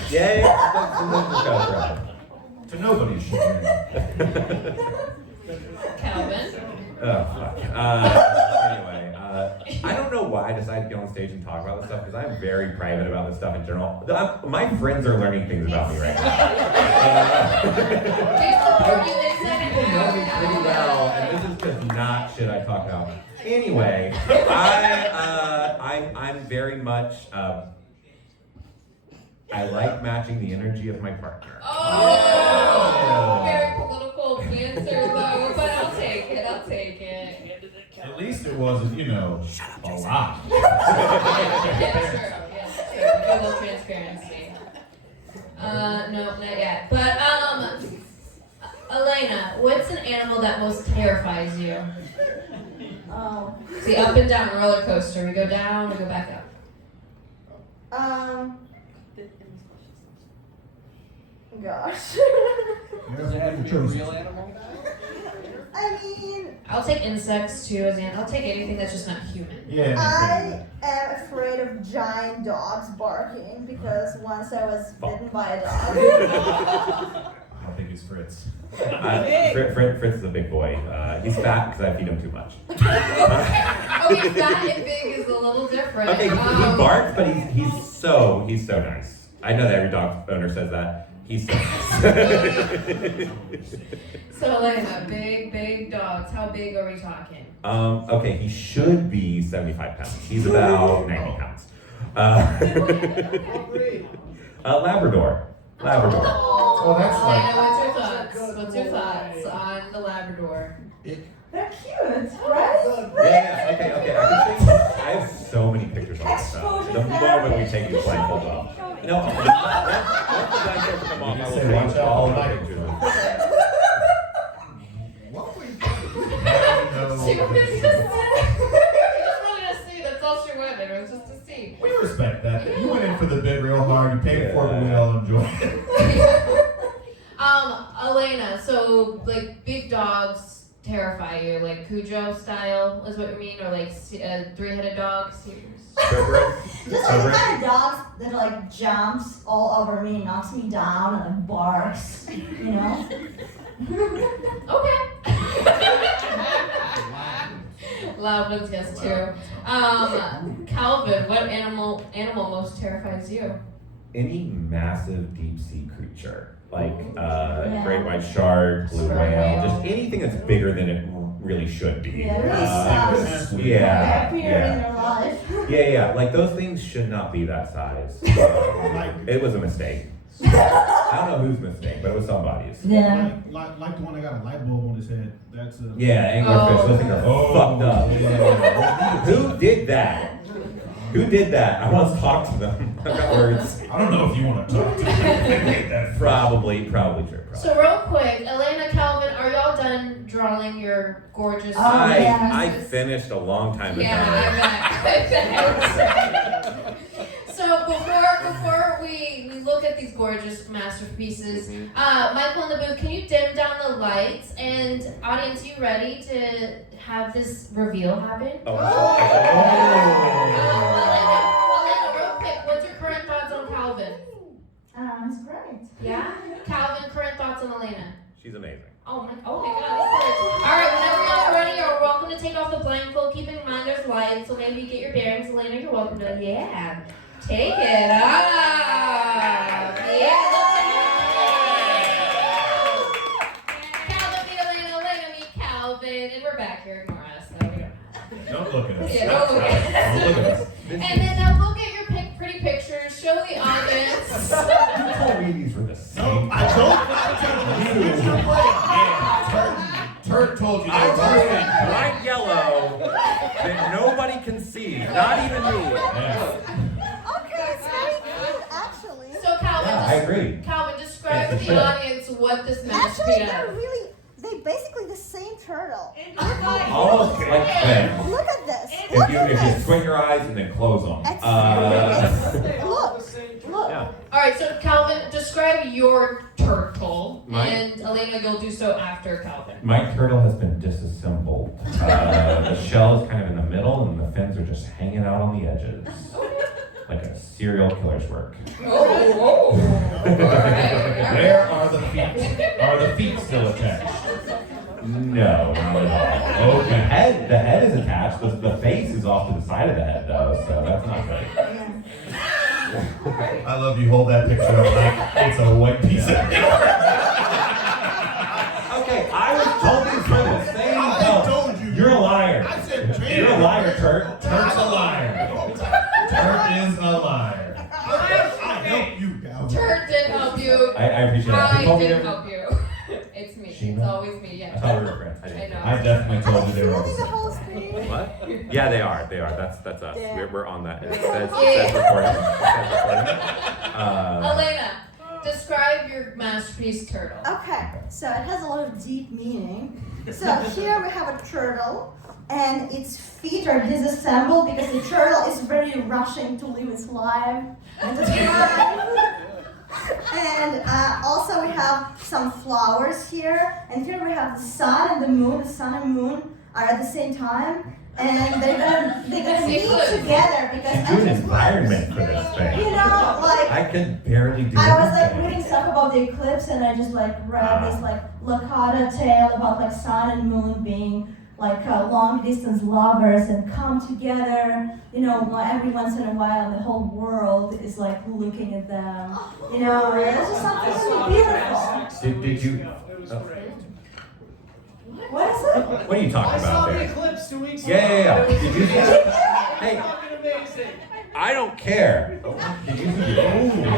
Yeah. Sometimes just gotta To nobody's chagrin. Calvin. Oh, fuck. Anyway, I don't know why I decided to get on stage and talk about this stuff because I'm very private about this stuff in general. My friends are learning things about me right now. They support you. They said it. People know me pretty well, and this is just not shit I talk about. Anyway, I'm very much. I like matching the energy of my partner. Oh, very political answer though, but I'll take it. I'll take it. At least it wasn't, a lot. Yeah, true. A little transparency. No, not yet. But Elena, what's an animal that most terrifies you? Oh. See, up and down roller coaster. We go down, we go back up. Gosh. You ever had a choice? real animal? I mean, I'll take insects too, as in I'll take anything that's just not human. Yeah. I am afraid of giant dogs barking because once I was bitten by a dog. How big is Fritz? Fritz is a big boy. He's fat because I feed him too much. Okay, fat and big is a little different. Okay, he barks, but he's so nice. I know that every dog owner says that. He's so nice. So Elena, big dogs. How big are we talking? Okay, he should be 75 pounds. He's about 90 pounds. Labrador. Oh, that's like. Elena, what's your thoughts on the Labrador? They're cute, right? Yeah, okay. I have so many pictures on this stuff. The moment we take these blindfolds off. No, once the blindfolds come off, I will Say, watch watch out all for the the pictures. What were you She was just wanted to see. That's all she wanted. It was just to see. We respect that. You went in in for the bit real hard. You paid for it, but we all enjoy it. Elena, so like big dogs terrify you, like Cujo style is what you mean, or like three-headed dogs? Just like the kind of dogs that like jumps all over me, knocks me down, and like barks, you know? Okay. Loud ones, yes, too. Calvin, what animal most terrifies you? Any massive deep sea creature, like great white shark, blue whale, just anything that's bigger than it really should be. Yeah, it really sucks. Yeah, In yeah. their life. Yeah, like those things should not be that size. It was a mistake. I don't know whose mistake, but it was somebody's. Yeah. Like the one that got a light bulb on his head. That's a... Yeah, anglerfish. Those things are fucked up. Yeah. Who did that? Who did that? I want to talk to them. I've got words. I don't know if you want to talk to me. Probably true. So real quick, Elena, Calvin, are y'all done drawing your gorgeous? I finished a long time ago. Yeah, I bet. So before we look at these gorgeous masterpieces, Michael in the booth, can you dim down the lights? And audience, you ready to have this reveal happen? Elena, real quick, what's your current thoughts on Calvin? It's great. Yeah? Calvin, current thoughts on Elena? She's amazing. Oh my God, that's good. Alright, whenever y'all are ready, you're welcome to take off the blindfold. Keep in mind there's lights, so maybe get your bearings. Elena, you're welcome to, take it off. Yeah, look at Calvin, meet Elena, Elena, meet Calvin. And we're back here, ignore us. No, we don't. Don't look at us. Yeah, don't look at us. Look at us. And then now look at your pretty pictures. Show the audience. You told me these were the same. Turt told you I they was were in bright yellow that nobody can see, not even me. Yeah. Okay, it's very cute, actually. So Calvin, Yeah, I agree. Calvin, describe It's to a the shit. audience what this Actually, masterpiece they're is. really, they basically the same turtle. Almost like them. Look at this. If you squint your eyes and then close them. Look. Yeah. All right, so Calvin, describe your turtle, Mine? and Elena, you'll do so after Calvin. My turtle has been disassembled. The shell is kind of in the middle, and the fins are just hanging out on the edges, like a serial killer's work. Oh. All right. Where are the feet? Are the feet still attached? No, not at all. Okay. The head is attached. The face is off to the side of the head, though, so that's not good. I love you. Hold that picture up like it's a white piece of paper. Okay, I was told these were the same. I told you. You're a liar. I said, You're a liar, Turt. Turt's a liar. Turt is a liar. I help you, Calvin. Turt did help you. I appreciate that. You told I me did to- help you. It's me. Sheena? It's always me. I Yeah. thought we were friends. I I didn't. know. I definitely told you they were Really the the whole screen? What? Yeah, they are. That's us. Yeah. We're on that. It says recording. It says recording. Elena, describe your masterpiece turtle. Okay, so it has a lot of deep meaning. So here we have a turtle, and its feet are disassembled because the turtle is very rushing to live its life and to thrive. And also we have some flowers here, and here we have the sun and the moon. The sun and moon are at the same time, and they're gonna meet together because She's doing environment for this thing. you know, like I could barely do I was like anything. reading stuff about the eclipse, and I just like read this like Lakota tale about like sun and moon being like long distance lovers and come together. You know, every once in a while, the whole world is like looking at them. You know, it's just something really beautiful. Did you? What is it? What are you talking I saw about the there? eclipse 2 weeks Yeah, ago. yeah. It was Did you see that? Hey, fucking amazing. I don't care. Did you see I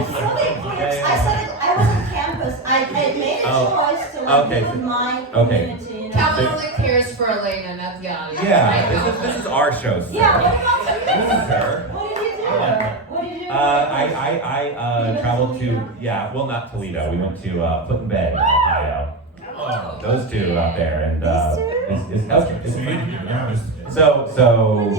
saw the eclipse. I saw it. I was on campus. I made a choice to like okay. live in my Okay. community. You know? Calvin only cares for Elena, not the audience. Yeah, this is our show. Sir. Yeah. What about you? This is her. What did you do? What did you do? I traveled to, well, not Toledo. We went to Put-in-Bay, Ohio. Those two out there, and These two? is Okay. So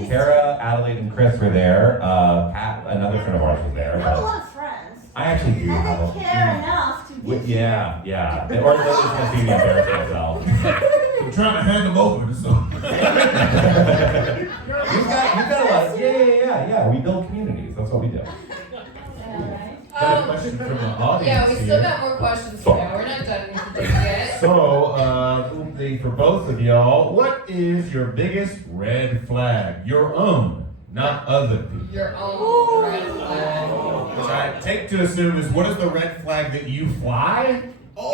Kara, Adelaide, and Chris were there. Pat, another friend of ours, was there. I have a lot of friends. I actually do have And they care enough to be Yeah. Or they're just gonna see me embarrass myself. I'm trying to hand them over to some. You've got a lot of, yeah. We build communities. That's what we do. Got a question from the audience Yeah, we still here. got more questions for you. We're not done with this yet. So, for both of y'all, what is your biggest red flag? Your own, not other people. Your own red flag. Which I take to assume is, what is the red flag that you fly? Or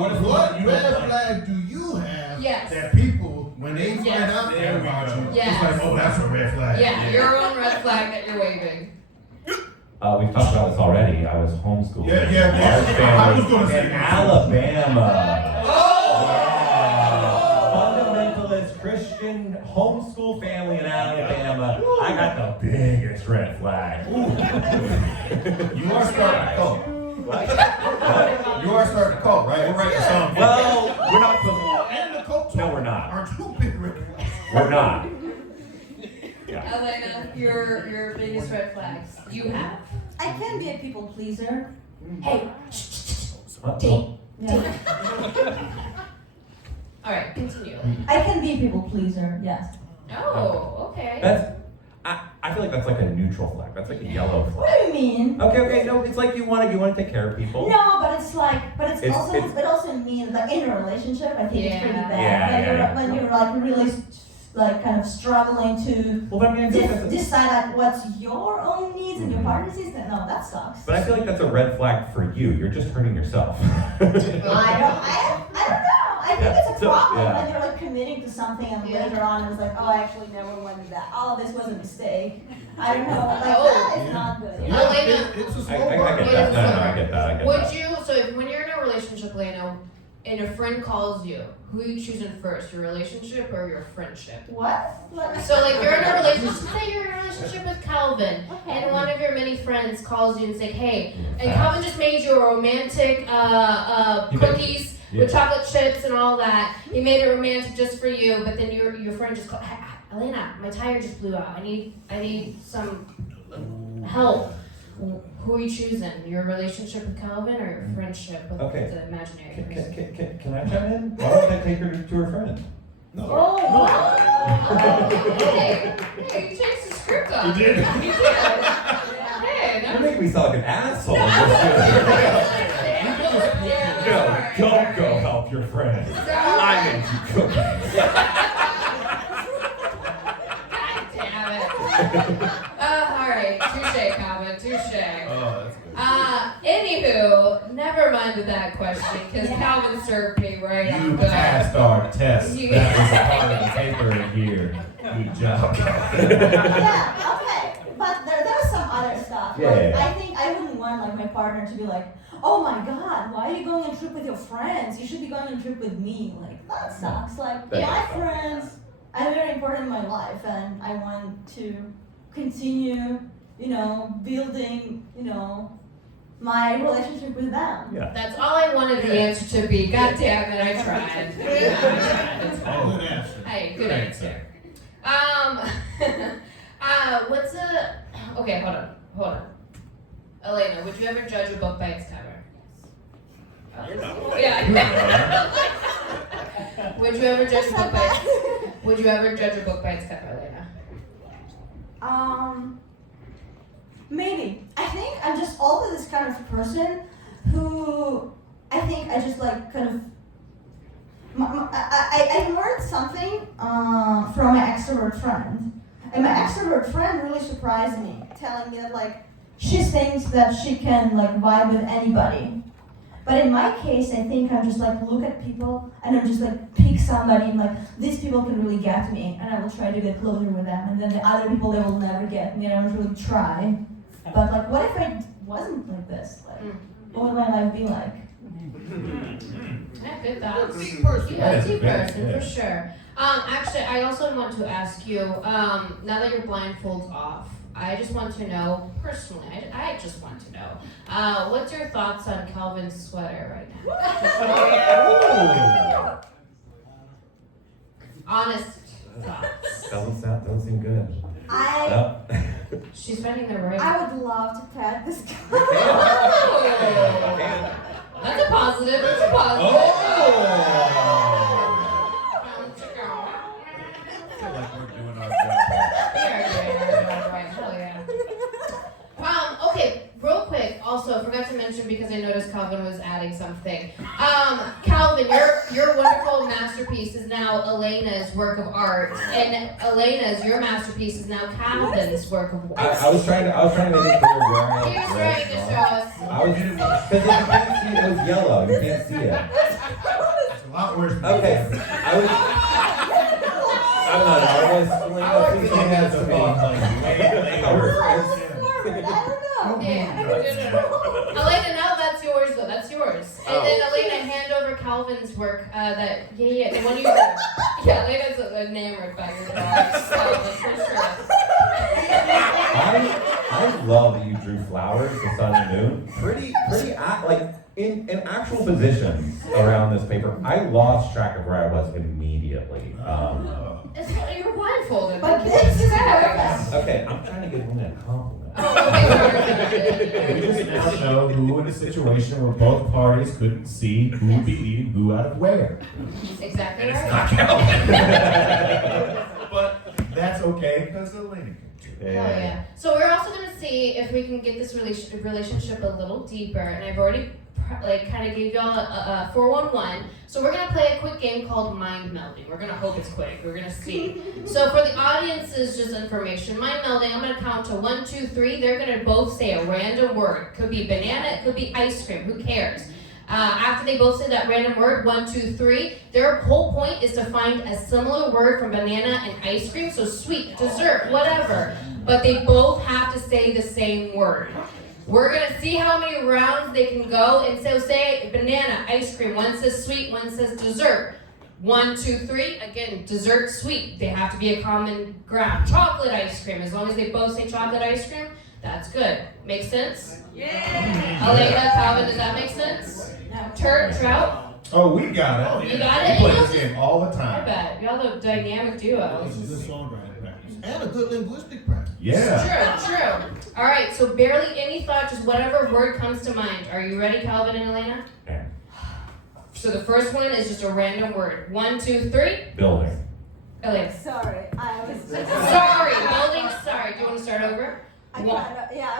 what is the What one you red don't like? flag do you have Yes. that people, when they find Yes. out There we about go. you, Yes. it's like, oh, that's a red flag. Yeah, your own red flag that you're waving. We've talked about this already. I was homeschooled. Yeah. Large family I was gonna say in that. Alabama. Yeah. Fundamentalist Christian homeschool family in Alabama. I got the biggest red flag. You are starting a cult. What? You are starting a cult, right? We're writing a song. Well, we're not. And the culture No, we're not. are two big red flags. We're not. Yeah. Elena, your biggest red flags. You have. I can be a people pleaser. Hey. Uh-oh. Yeah. All right, continue. I can be a people pleaser, yes. Oh, okay. That's. I feel like that's like a neutral flag. That's like a yellow What flag. do you mean? Okay. No, it's like you want to take care of people. No, but it's like, It's- it also means like in a relationship, I think it's pretty Yeah. bad. When you're like really like kind of struggling to Well, but I mean, I think that's decide like what's your own needs and your partner's needs, then no, that sucks. But I feel like that's a red flag for you. You're just hurting yourself. I don't know. I think it's a So, problem yeah. when you're like committing to something and later on it's like, oh, I actually never wanted that. Oh, this was a mistake. I don't know. Like that is not good. Yeah, Elena. it's a I slow get burn. that. No, I get that. Would you, so if when you're in a relationship, Elena, and a friend calls you, who are you choosing first, your relationship or your friendship? What? So like you're in a relationship, say you're in a relationship with Calvin, and one of your many friends calls you and say, hey, and Calvin just made you a romantic cookies with chocolate chips and all that. He made it romantic just for you, but then your friend just called, Elena, my tire just blew out. I need some help. Who are you choosing? Your relationship with Calvin or your friendship with the imaginary person? Can I chime in? Why don't I take her to her friend? No. Hey, you changed the script up. You did? You did. Hey, You're making me sound like an asshole. No, don't go help your friend. I made you cookies. God damn it. Alright, touche, Calvin, touche. Oh, that's good. Anywho, never mind that question, because Calvin served me right You on good. passed our test. You- That was a part of the paper here. Good job. Yeah, okay. But there's some other stuff. Yeah, Like, yeah, yeah. I think I wouldn't want like my partner to be like, oh my god, why are you going on a trip with your friends? You should be going on a trip with me. Like that sucks. Like That my sucks. friends are very important in my life and I want to continue, building, my relationship with them. Yeah. That's all I wanted the answer to be. God damn it, I tried. It's fine. Good answer. Hey, good answer. What's a... Okay, hold on. Elena, would you ever judge a book by its cover? Yeah. Would you ever judge a book by Would you ever judge a book by its cover, Elena? Maybe. I think I'm just always this kind of person who I think I just like kind of. I learned something from my extrovert friend, and my extrovert friend really surprised me, telling me that like she thinks that she can like vibe with anybody. But in my case, I think I'm just like look at people and I'm just like pick somebody and like these people can really get me and I will try to get closer with them and then the other people they will never get me and I don't really try. But like what if I wasn't like this? Like what would my life be like? Yeah, good thoughts. Deep person. Yeah, That is deep very person, good. for sure. Actually, I also want to ask you, now that your blindfold's off, I just want to know, personally, I just want to know, what's your thoughts on Calvin's sweater right now? Honest thoughts. Doesn't seem good. I Yep. She's finding the right. I would love to pet this guy. Oh, that's a positive. That's a positive. Oh! I feel like we're doing our job. Right. Hell yeah. Okay, real quick, also, I forgot to mention because I noticed Calvin was adding something. Calvin, your wonderful masterpiece is now Elena's work of art, and Elena's, your masterpiece is now Calvin's work of art. I was trying to make it clear where I He was trying to show us. I was because you can't see it. It was yellow. You can't see it. It's a lot worse than Okay, I'm not an artist. Elena, please don't have to be. I don't know. Yeah. Elena, now that's yours though. That's yours. And then Elena, hand over Calvin's work. The one you did. Yeah, Elena's enamored by your dog. So, for sure. I love that you drew flowers, the sun and moon. Pretty, like in actual positions around this paper. I lost track of where I was immediately. You're blindfolded. But this is perfect. Okay, I'm trying to give Luna a compliment. Oh, okay. We just now know who in a situation where both parties couldn't see who would be leading who out of where. Exactly And it's right. not Calvin. But that's okay because Elena can do it. Hell yeah. So we're also going to see if we can get this relationship a little deeper. And I've already kind of gave y'all a 411. So we're going to play a quick game called Mind Melding. We're going to hope it's quick. We're going to see. So for the audience's just information, Mind Melding, I'm going to count to 1, 2, 3. They're going to both say a random word. Could be banana, it could be ice cream. Who cares? After they both say that random word, 1, 2, 3, their whole point is to find a similar word from banana and ice cream. So sweet, dessert, whatever. But they both have to say the same word. We're going to see how many rounds they can go. And so say banana, ice cream. One says sweet, one says dessert. 1, 2, 3. Again, dessert, sweet. They have to be a common ground. Chocolate ice cream. As long as they both say chocolate ice cream, that's good. Make sense? Yeah. Elena, Calvin, does that make sense? Turt, Trout? Oh, we got it. You got it? We play this game all the I time. bet. Y'all the dynamic duo. This is good songwriting practice. And a good linguistic practice. Yeah. True. All right, so barely any thought, just whatever word comes to mind. Are you ready, Calvin and Elena? Yeah. So the first one is just a random word. 1, 2, 3. Building. Elena. Sorry, I was. Sorry, building. Sorry. Do you want to start over? I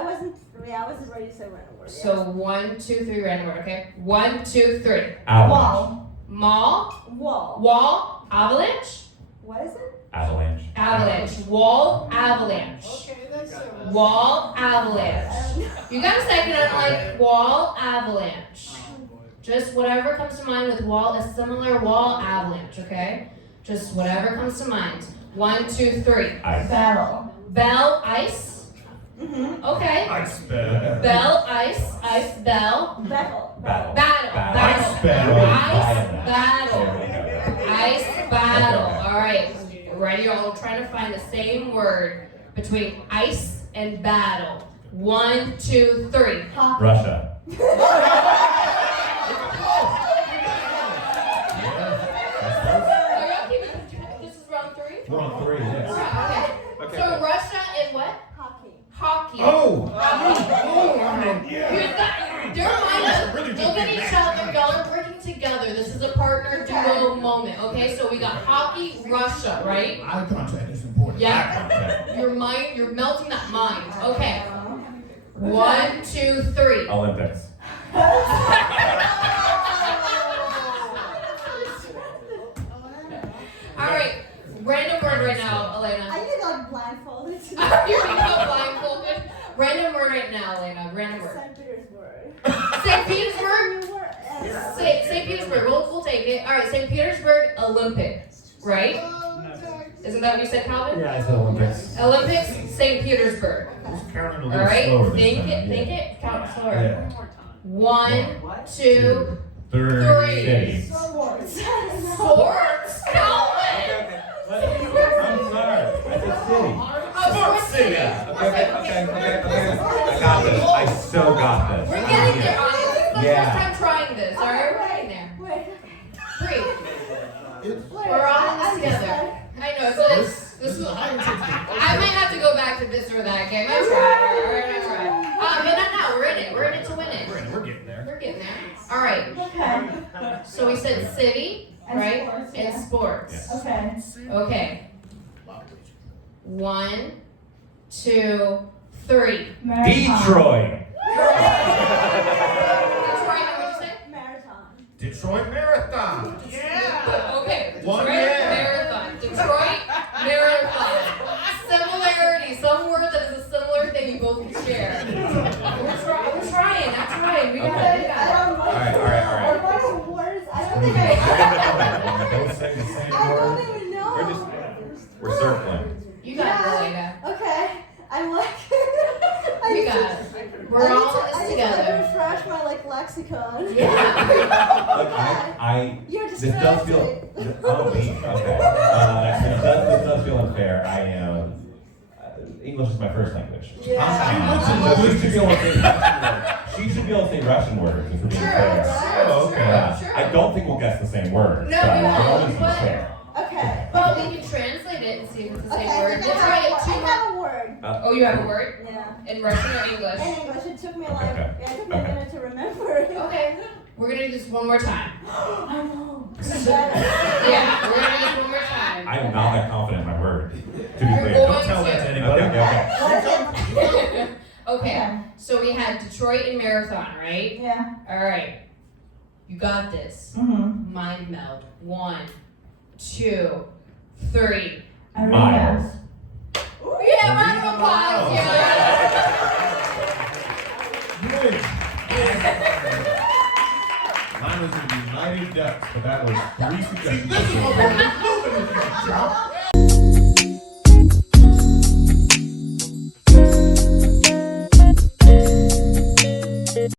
wasn't ready to say random word. So 1, 2, 3, random word. Okay. 1, 2, 3. Avalanche. Mall. Wall. Wall. Avalanche. What is it? Avalanche. Avalanche. Wall. Avalanche. Okay, that's Wall. Avalanche. You got a second? I'm like wall. Avalanche. Just whatever comes to mind with wall, a similar wall avalanche. Okay. Just whatever comes to mind. 1, 2, 3. Ice. Battle. Bell. Ice. Okay. Ice bell. Bell. Ice. Ice. Bell. Battle. Battle. Battle. Ice battle. Ice battle. Ice battle. All right. Ready? You're all trying to find the same word between ice and battle. 1, 2, 3. Russia. This is round 3? We're on 3, yes. Okay. So Russia and what? Hockey. Hockey. Oh! They're look at each other. Y'all are working together. This is a partner duo moment. Okay, so we got hockey, Russia, right? Eye contact is important. Yeah. Your mind, you're melting that mind. Okay. 1, 2, 3. Olympics. All right. Random word right now, Elena. I need like blindfolded. You're not blindfolded. Random word right now, Elena. Random word. St. Petersburg. St. Petersburg. New word. St. Petersburg. We'll take it. All right. St. Petersburg Olympic. Right? Isn't that what you said, Calvin? Yeah, I said Olympics. Olympics, St. Petersburg. Just counting a All little right. slower this Think time. it. Count slower. Yeah. 1, 2, 3. 3. Sports. Sports. Calvin. I'm sorry. I said city. Sports City. Okay. I got this. I so got this. We're getting there, audience. This is the Yeah. first time trying this. All right, we're getting there. Wait. 3. It's We're all in this together. That's it. This is a high intensity. I might have to go back to this or that game. I tried. All right, I tried. But no, we're in it. We're in it to win it. We're getting there. We're getting there. All right. Okay. So we said city, And right? sports, And yeah. sports. Yes. Okay. Okay. 1, 2, 3. Marathon. Detroit. Detroit, what'd you say? Marathon. Detroit Marathon. Yeah. Okay. One Detroit yeah. Marathon. Detroit Marathon. Similarity. Some word that is a similar thing you both can share. We're trying. That's right. We got it. We got it. I don't know. All right. What are words? I don't think I. Don't say the same I word. don't even know. We're circling. You got it, Elena. Okay. I'm like. We got it. We're all in this I need together. to refresh my lexicon. Yeah. Look, You're this does feel. distracted. Oh, me. Okay. This does feel unfair. I am. English is my first language. Yeah. So she should be able to say. She should be able to say Russian words. If we're being fair. Oh, okay. Sure. I don't think we'll guess the same word. No, but we won't, I always be but- fair. Okay. Well, we can translate it and see if it's the Okay, same word. We'll try it I two more. have a word. Oh, you have a word? Yeah. In Russian or English? In English, it took me like Okay. it took me a Okay. minute to remember. Okay. We're gonna do this one more time. I know. Yeah, we're gonna do this one more time. I am not that confident in my word. To be You're clear. going Don't tell that to to. anybody. Okay. Okay, so we had Detroit and Marathon, right? Yeah. Alright. You got this. Mm-hmm. Mind meld. 1, 2, 3. Miles. Yeah, round of applause. Yeah. Good. Mine was the United Ducks, but that was 3 suggestions. This is what we're moving with you, Trout.